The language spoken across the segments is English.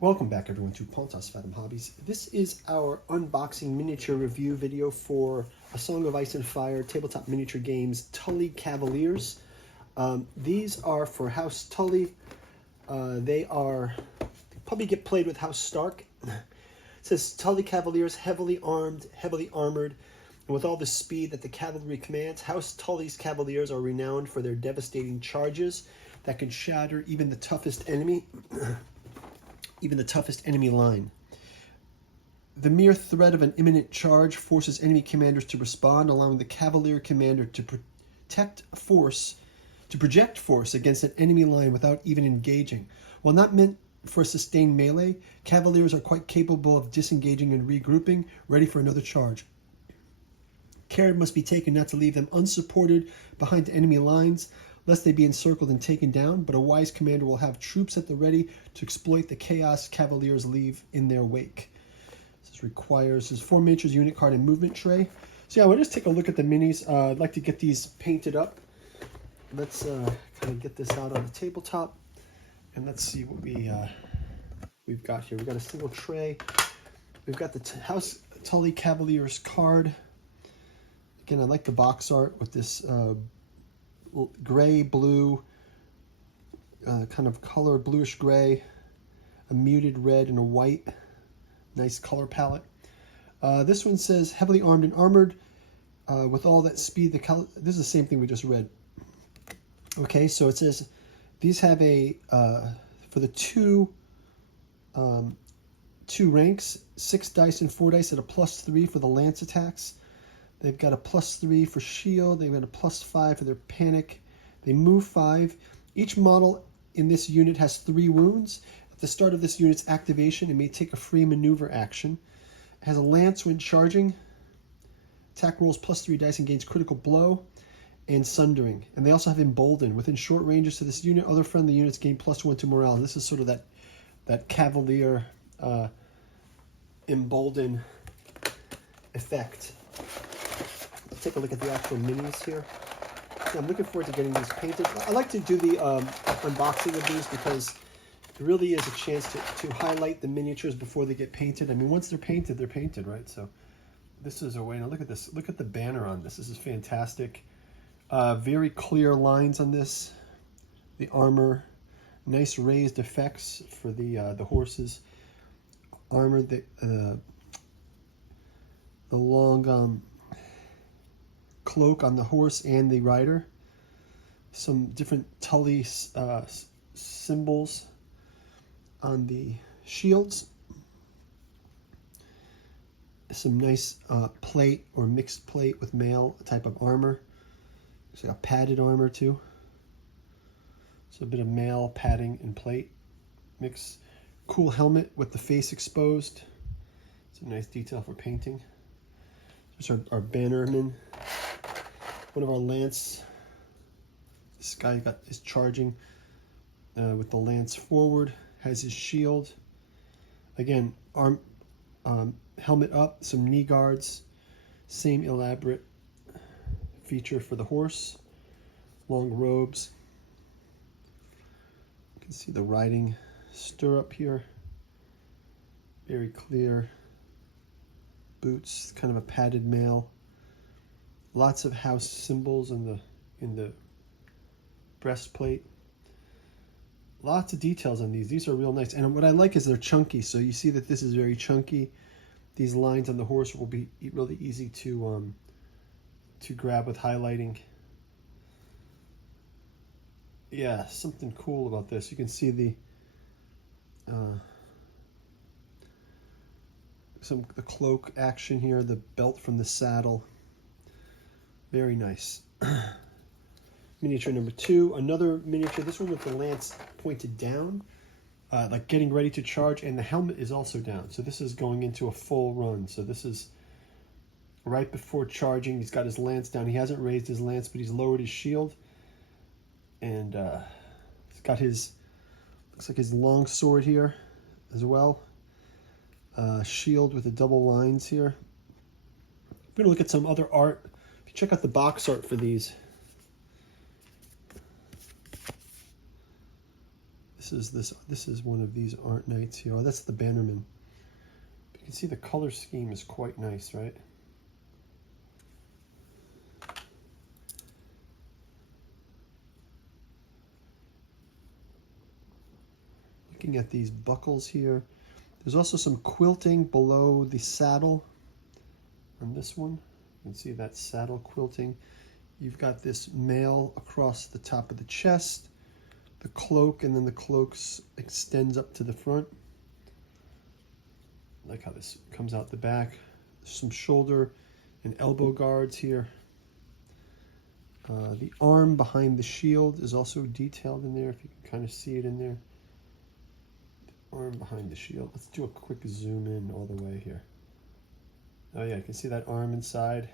Welcome back everyone to Pontos, Fathom Hobbies. This is our unboxing miniature review video for A Song of Ice and Fire tabletop miniature games Tully Cavaliers. These are for House Tully. They probably get played with House Stark. It says Tully Cavaliers, heavily armed, heavily armored, and with all the speed that the cavalry commands. House Tully's Cavaliers are renowned for their devastating charges that can shatter even the toughest enemy. Even the toughest enemy line. The mere threat of an imminent charge forces enemy commanders to respond, allowing the Cavalier commander to project force against an enemy line without even engaging. While not meant for a sustained melee, Cavaliers are quite capable of disengaging and regrouping, ready for another charge. Care must be taken not to leave them unsupported behind enemy lines, lest they be encircled and taken down, but a wise commander will have troops at the ready to exploit the chaos Cavaliers leave in their wake. This requires 4 miniatures, unit card, and movement tray. So yeah, we'll just take a look at the minis. I'd like to get these painted up. Let's kind of get this out on the tabletop, and let's see what we've got here. We've got a single tray. We've got the House Tully Cavaliers card. Again, I like the box art with this gray, blue, kind of color, bluish gray, a muted red, and a white. Nice color palette. This one says heavily armed and armored with all that speed. This is the same thing we just read. Okay, so it says these have a for the two ranks, 6 dice and 4 dice at a +3 for the lance attacks. They've got a +3 for shield. They've got a +5 for their panic. They move 5. Each model in this unit has 3 wounds. At the start of this unit's activation, it may take a free maneuver action. It has a lance when charging. Attack rolls +3 dice and gains critical blow and sundering. And they also have embolden. Within short ranges to this unit, other friendly units gain +1 to morale. This is sort of that Cavalier embolden effect. Let's take a look at the actual minis here. I'm looking forward to getting these painted. I like to do the unboxing of these because it really is a chance to highlight the miniatures before they get painted. I mean, once they're painted, right? So this is a way. Now look at this. Look at the banner on this. This is fantastic. Very clear lines on this. The armor, nice raised effects for the horses. Armor, the long cloak on the horse and the rider. Some different Tully symbols on the shields. Some nice plate or mixed plate with mail type of armor. Looks like a padded armor too. So a bit of mail, padding, and plate mix. Cool helmet with the face exposed. It's a nice detail for painting. There's our bannerman. One of our lance. This guy is charging with the lance forward. Has his shield. Again, helmet up. Some knee guards. Same elaborate feature for the horse. Long robes. You can see the riding stirrup here. Very clear. Boots. Kind of a padded mail. Lots of house symbols in the breastplate. Lots of details on these. These are real nice. And what I like is they're chunky. So you see that this is very chunky. These lines on the horse will be really easy to grab with highlighting. Yeah, something cool about this. You can see the cloak action here, the belt from the saddle. Very nice. Miniature number 2, another miniature, this one with the lance pointed down, like getting ready to charge, and the helmet is also down. So this is going into a full run. So this is right before charging. He's got his lance down. He hasn't raised his lance, but he's lowered his shield. And he's got looks like his long sword here as well. Shield with the double lines here. We're going to look at some other art. If you check out the box art for these, this This is one of these art knights here. Oh, that's the Bannerman. You can see the color scheme is quite nice, right? Looking at these buckles here. There's also some quilting below the saddle on this one. You can see that saddle quilting. You've got this mail across the top of the chest, the cloak, and then the cloak extends up to the front. I like how this comes out the back. There's some shoulder and elbow guards here. The arm behind the shield is also detailed in there, if you can kind of see it in there. Arm behind the shield. Let's do a quick zoom in all the way here. Oh yeah, you can see that arm inside.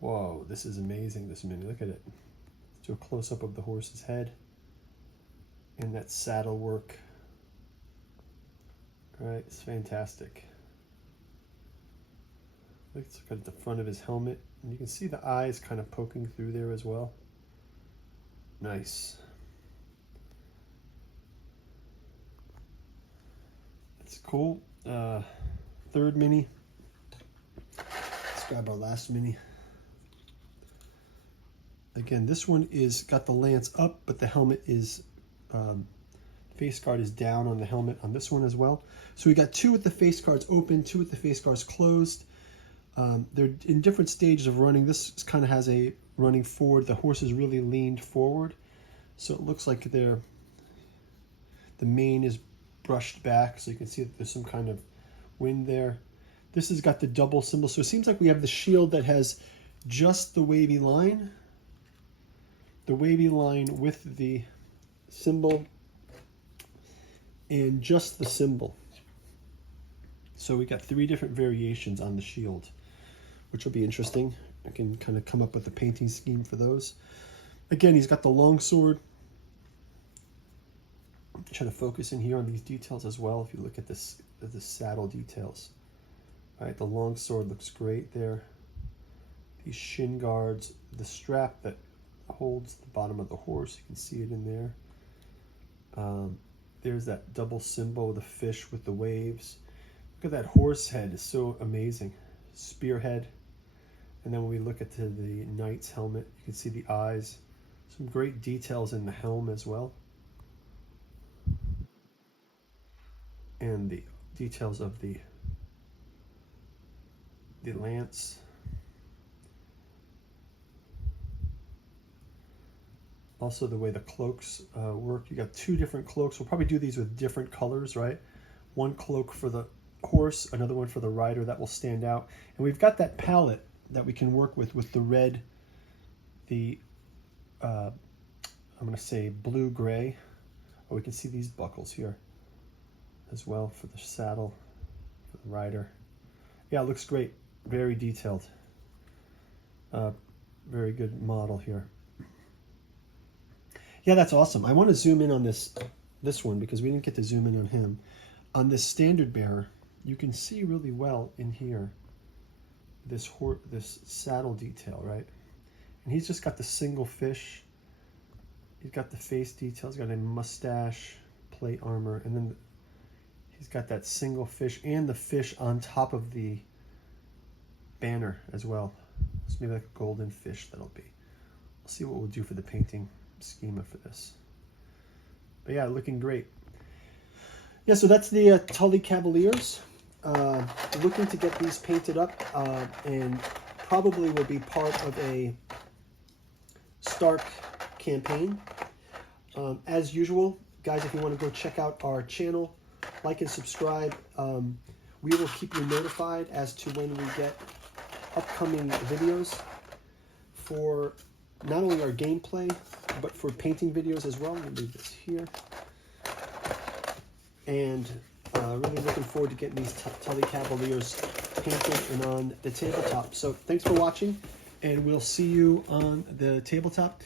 Whoa, this is amazing, this mini. Look at it. Let's do a close-up of the horse's head. And that saddle work. All right, it's fantastic. Let's look at the front of his helmet. And you can see the eyes kind of poking through there as well. Nice. It's cool. Third mini. Let's grab our last mini. Again, this one is got the lance up, but the helmet is face guard is down on the helmet on this one as well. So we got two with the face guards open, two with the face guards closed. They're in different stages of running. This kind of has a running forward. The horse is really leaned forward, so it looks like the mane is brushed back, so you can see that there's some kind of wind there. This has got the double symbol, so it seems like we have the shield that has just the wavy line with the symbol, and just the symbol. So we got three different variations on the shield, which will be interesting. I can kind of come up with a painting scheme for those. Again, he's got the long sword. I'm trying to focus in here on these details as well. If you look at this, the saddle details. All right, the long sword looks great there. These shin guards, the strap that holds the bottom of the horse, you can see it in there. There's that double symbol, the fish with the waves. Look at that horse head, it's so amazing. Spearhead. And then when we look at the knight's helmet, you can see the eyes. Some great details in the helm as well. And the details of the lance. Also the way the cloaks work. You got two different cloaks. We'll probably do these with different colors, right? One cloak for the horse, another one for the rider. That will stand out. And we've got that palette that we can work with the red, I'm going to say blue-gray. Oh, we can see these buckles here as well for the saddle, for the rider. Yeah, it looks great. Very detailed. Very good model here. Yeah, that's awesome. I want to zoom in on this one because we didn't get to zoom in on him. On this standard bearer, you can see really well in here this saddle detail, right? And he's just got the single fish. He's got the face details. He's got a mustache, plate armor, and then he's got that single fish and the fish on top of the banner as well. It's maybe like a golden fish that'll be. We'll see what we'll do for the painting schema for this. But yeah, looking great. Yeah, so that's the Tully Cavaliers. Looking to get these painted up and probably will be part of a Stark campaign. As usual, guys, if you want to go check out our channel, like and subscribe. We will keep you notified as to when we get upcoming videos for not only our gameplay, but for painting videos as well. Let me leave this here. And really looking forward to getting these Tully Cavaliers painted and on the tabletop. So thanks for watching, and we'll see you on the tabletop.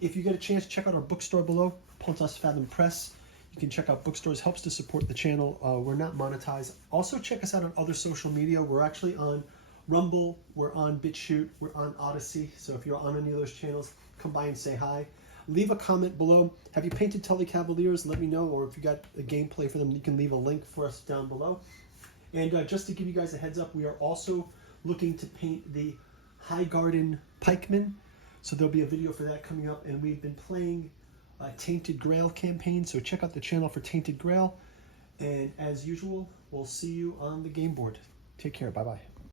If you get a chance, check out our bookstore below, Pontos Fathom Press. You can check out bookstores, helps to support the channel. We're not monetized. Also check us out on other social media. We're actually on Rumble, we're on BitChute, we're on Odyssey. So if you're on any of those channels, come by and say hi. Leave a comment below. Have you painted Tully Cavaliers? Let me know. Or if you got a gameplay for them, you can leave a link for us down below. And just to give you guys a heads up, we are also looking to paint the Highgarden Pikemen. So there'll be a video for that coming up. And we've been playing Tainted Grail campaign. So check out the channel for Tainted Grail. And as usual, we'll see you on the game board. Take care. Bye-bye.